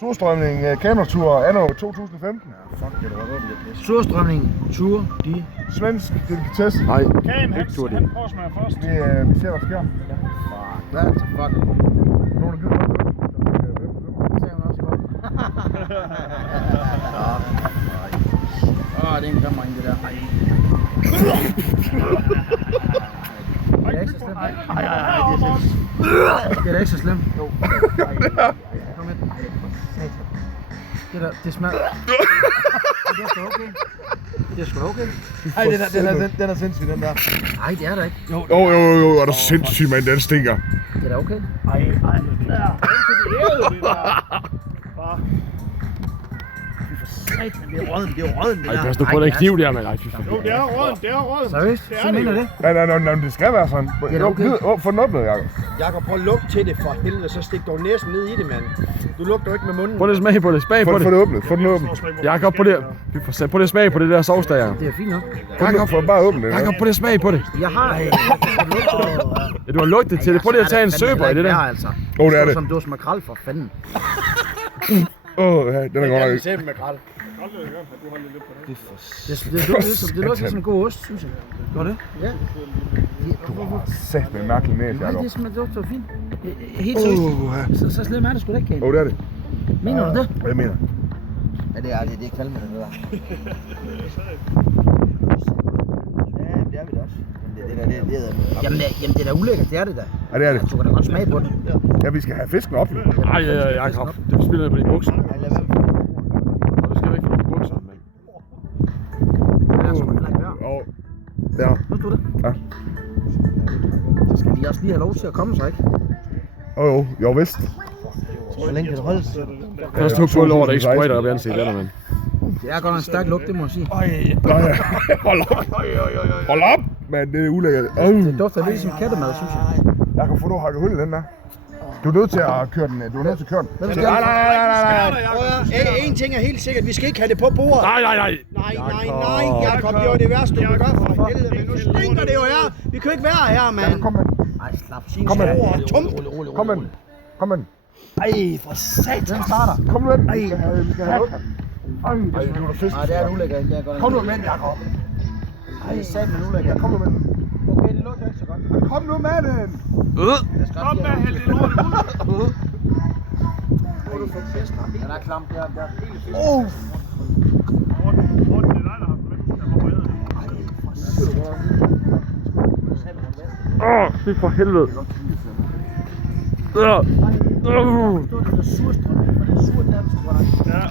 Surstrømning kanotur anno 2015. Ja, fuck, det var det. Surstrømning, tur, de. Svensk delikatesse. Nej, Kan ikke tur, han prøver at smage først. Vi ser, hvad der sker. Hvad the fuck? Nogen, der gider godt. Det ser hun også godt. Åh, det er en kammer det der. Det er ikke så slemt. Det er da ikke så slemt. Jo. Kom med. Det der, det smager. Det er sgu okay. Det er sgu okay. Ej, den er sindssyg, den der. Nej, det er der ikke. Jo, er der sindssygt, mand, den stinker. Det er da okay. Ej. Det er råden, det er råden, det ej, der. pas nu på den kniv der, mand. Ej, fy for. Jo, det er råden, det er råden. Seriøst? Så mener det? Nej, det skal være sådan. Det er da okay. Få den åbnet, Jacob. Jakob, prøv at lugte til det for helvede, så stik dog næsen ned i det, mand. Du lugter jo ikke med munden. Prøv lige at smage på det. Smag på Få det. det åbnet, få den åbnet. Jakob, på det. Fy for sat. Prøv lige at smage på det der sovs der, Jakob. Det er fint nok. Jacob, få bare åbnet det. Jakob, prøv lige at smage på det. Jeg har Ja, du har lugtet til det. Prøv lige at tage en søber i det der. Altså. Det er det. Som dåse makrel for fanden. Ja, den er godt nok ikke. Sæbe med kral. Det lugter ligesom en god ost, synes jeg. Gør det? Ja. Sæt med en mærkelig næse, Nej, Jacob. det smager så fint. Helt seriøst. Så slemt er det sgu da ikke, Kane. Det er det. Mener du det? Hvad jeg mener? Ja, det er kvalme, det der. Ja, det er vi da også. Jamen, det er da ulækkert, det er det da. Ja, det er det. Du kan da godt smage på det. Ja, vi skal have fisken op. Ej, Jakob. Det spiller ned på dine bukser. Ja, lad være. Og du skal ikke få dine bukser, mand. Det er sgu heller ikke værd. Og der. Nu du det. Ja. Så skal vi også lige have lov til at komme så, ikke? Jo, vist. Hvor længe kan det holde? Kan også tog gulv over, der ikke sprøjter op i ansigtet, der, mand. Det er godt nok en stærk lugt, det må jeg sige. Hold op. Hold op, mand. Det er ulækkert. Det dufter lidt som kattemad, synes jeg. Jeg kan få du hakket hul i den der. Du er nødt til at køre den. Du er nødt til at køre den. Hvem skal Nej. En ting er helt sikkert, vi skal ikke have det på bordet. Nej. Nej, Jakob, det var det værste, du kunne gøre for helvede. Men nu stinker det jo her. Vi kan ikke være her, mand. Kom med. Ej, slap. Kom med. Tom. Kom med. Ej, for satan. Hvem starter? Kom med. Vi skal have den. Ej, du er fisk. Nej, det er en ulækker. Det er godt. Kom nu med den, Jacob. Ej, det er satme en ulækker. Kom nu med den. Okay, det lugter ikke så godt. Kom nu med den. Stop med at hælde det lort ud. Den er klam. Det er helt fisk. Råden, det er dig, der har forventet, Fy for helvede. Ja,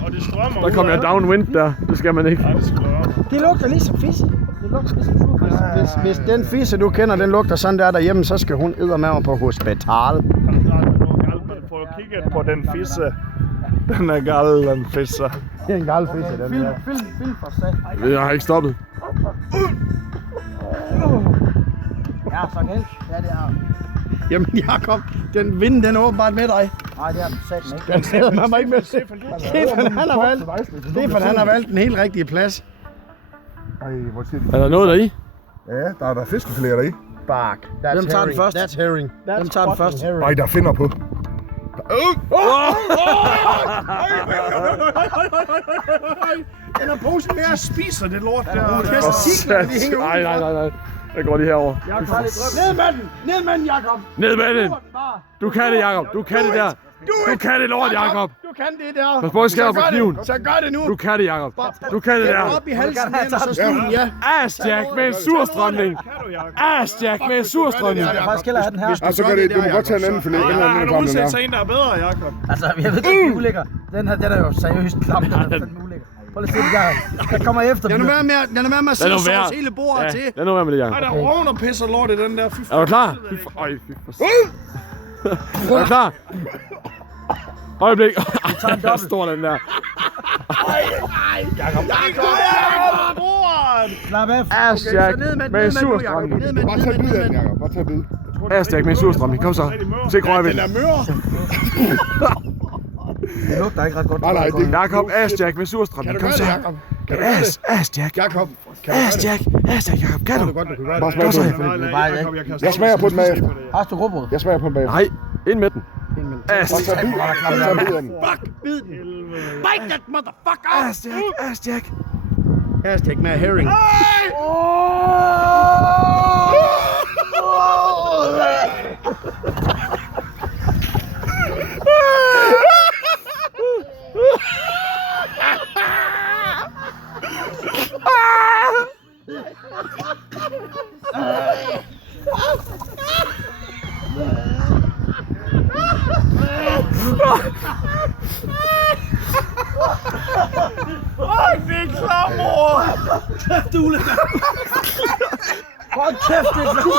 og det strømmer Der kom jeg downwind der. Det skal man ikke. Ja, det skal være. Det lugter ligesom fisk. Det lugter ligesom surfisk. Hvis den fisse, du kender, den lugter sådan der derhjemme, så skal hun eddermame på hospital. Prøv at kigge på den fisse. Den er gal, den fisse. Det er en gal fisse, den der. Film for sat. Jeg har ikke stoppet. Ja, så galt. Ja, det er. Jamen Jakob, den vind, den er åbenbart med dig. Nej, det er den satme ikke. Den sidder med mig ikke med. Stefan, han har valgt den helt rigtige plads. Ej, hvor siger Er der noget deri? Ja, der er fiskefiléer deri. Bark. Hvem tager den først? That's herring. Hvem tager den først? Ej, der finder på. Den er posen mere. Spiser det lort der. Nej. Jeg går lige herover. Ned med den! Ned med den, Jakob! Ned med den! Du kan det, Jakob. Du kan det der. Du kan det, lort, Jakob. Du kan det der! Pas på, jeg skærer på kniven. Så gør det nu! Du kan det, Jakob. Du kan det der. Op i halsen igen, og så snu den, ja! Ass-jack med en surstrømning. Ass-jack med en surstrømning. Jeg vil faktisk hellere have den her. Ja, så gør det. Du må godt tage en anden filet. Den Har anden du sammen udset der. sig en, der er bedre, Jakob? Altså, jeg ved ikke, det er ulækker. Den her, den er jo seriøst klam. Den er fandme ulækker. Prøv lige at se det der. kommer efter. Den er med med at sidde og sovs hele bordet til. Lad nu være med det, Ej, Jacob. der er roven og pisser lort i den der. Fy Er du klar? Øj, fy for Er du klar? Øjeblik. Den er stor, den der. Slap af. Ass-jack med en surstrømning. Bare tag en bid af den, Jacob. Bare tag en bid. Ass-jack med en surstrømning. Kom så. Se krøjvind. Den er mør. Det lugter ikke ret godt. Nej, det er Jacob, ass-jack med surstrømning. Kom så. Ass-jack. Jakob, Ass-jack. Ass-jack, Jacob. Kan du? Bare smag på den. Nej, Jacob, jeg kan Jeg smager på den bagefter. Har du råbrød? Jeg smager på den bagefter. Nej, ind med den. Ass. Og så biden. Fuck, bid den. Bite that motherfucker! Ass Jack. Hashtag med herring. Det er klar, mor! Du ulækker. Hold kæft, det er du.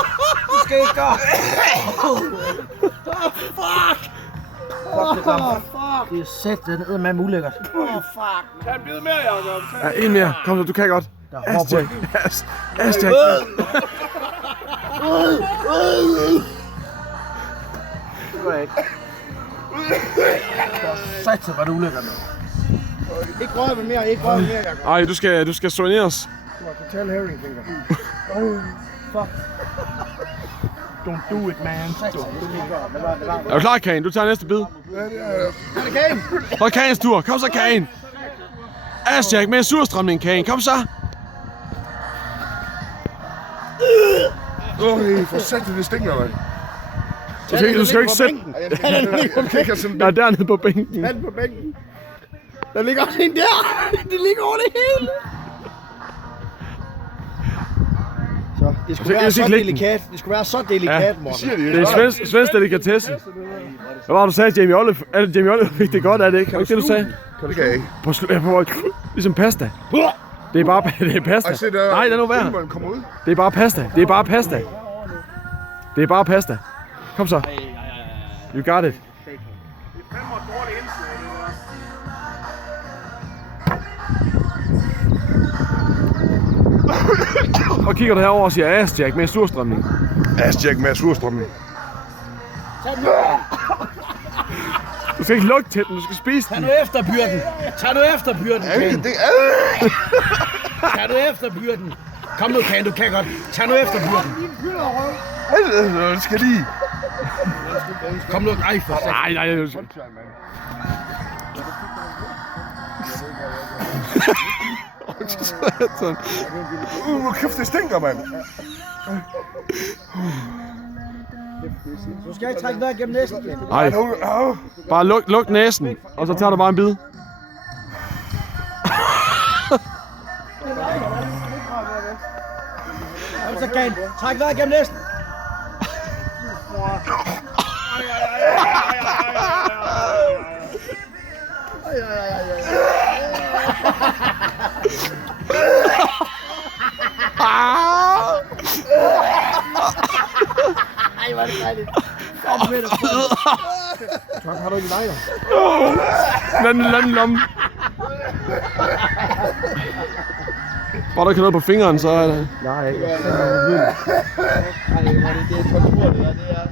Du skal ikke gøre. Fuck. Det er sæt, den er med ulækkert. Fuck. Tag en bid mere, Jacob. Ja, en mere. Kom så, du kan godt. Ass Jack. Ass Jack. Sæt, hvor det ulækkert. Ikke røre med mere, ikke røre med mere, Jacob. Ej, du skal soigneres. Total herring, finger. Fuck. Don't do it, man. Er du klar, Kane? Du tager næste bid. Er det Kane? Så er Kanes tur. Kom så, Kane. Ass Jack med en surstrømning, Kane. Kom så. For satan, det stinker, mand. Du skal ikke sætte... Nej, dernede på bænken. Han på bænken. Der ligger også en der. Det ligger over det hele. Så det skulle være så delikat. Det skulle være så delikat, Morten. Det er svensk delikatesse. Hvad var du sagde, Jamie Oliver fik det godt af det, ikke? Var det det, du sagde? Det kan jeg ikke. Ligesom pasta. Det er bare pasta. Nej, lad nu være. Det er bare pasta. Det er bare pasta. Det er bare pasta. Kom så. You got it. Og kigger du herover og siger Ass Jack med surstrømning. Ass Jack med surstrømning. Du skal ikke lugte til den, du skal spise den. Tag nu efter byrden. Tag nu efter byrden, Kane. Tag nu efter byrden. Kom nu, Kane, du kan godt. Tag nu efter byrden. Det skal lige. Kom nu, ej for sat. Nej. Hvor kæft, det stinker, mand. Du skal ikke trække vejret gennem næsen, Kane. Nej, bare luk næsen, og så tager du bare en bid. Kom så, Kane. Træk vejret gennem næsen. Ej, hvor er det dejligt. Har du ikke lighter? Lad den lomme. Bare der ikke noget på fingeren, så er det... Nej, det er tortur, det der. Det er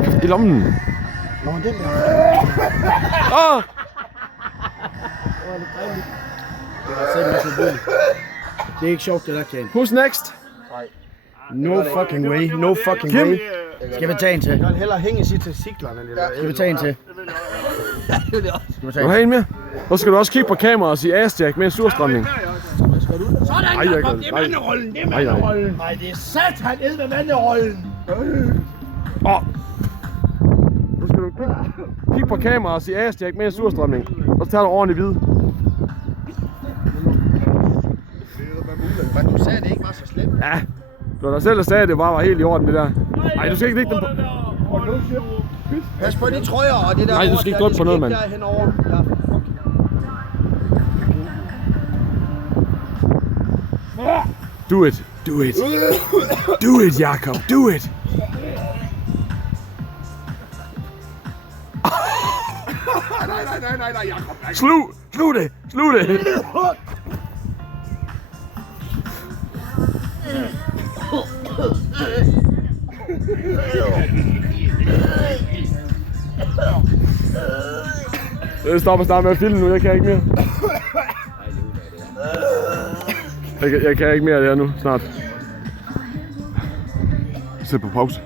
tortur. I lommen. Nå, den der. Åh! Det er ikke sjovt, det der, Kane. Who's next? No fucking way. No fucking Kim. way. Skal vi tage en til? Jeg vil hellere hænge i testiklerne. Skal vi tage en til? Skal vi Vil tage du have en mere? Så skal du også kigge på kameraet og sige Ass Jack med en surstrømning. Sådan, Jacob. Det er manderollen. Det er manderollen. Nej, det er satan med manderollen. Nu skal du kigge på kameraet og sige Ass Jack med en surstrømning. Og så tager du ordentligt vid. Men du sagde, det ikke var så slemt. Ja, det var dig selv, der sagde, at det bare var helt i orden, det der. Nej, du skal ikke lægge dem på. Pas på de trøjer og det der. Nej, du skal ikke dryppe på noget, mand. Ja, Do it. Do it. Do it, Jacob. Do it. Nej, Jacob. Slug det. Slug det. Jeg stopper snart med at filme nu, jeg kan ikke mere. Jeg kan ikke mere af det her nu, snart. Sæt på pause.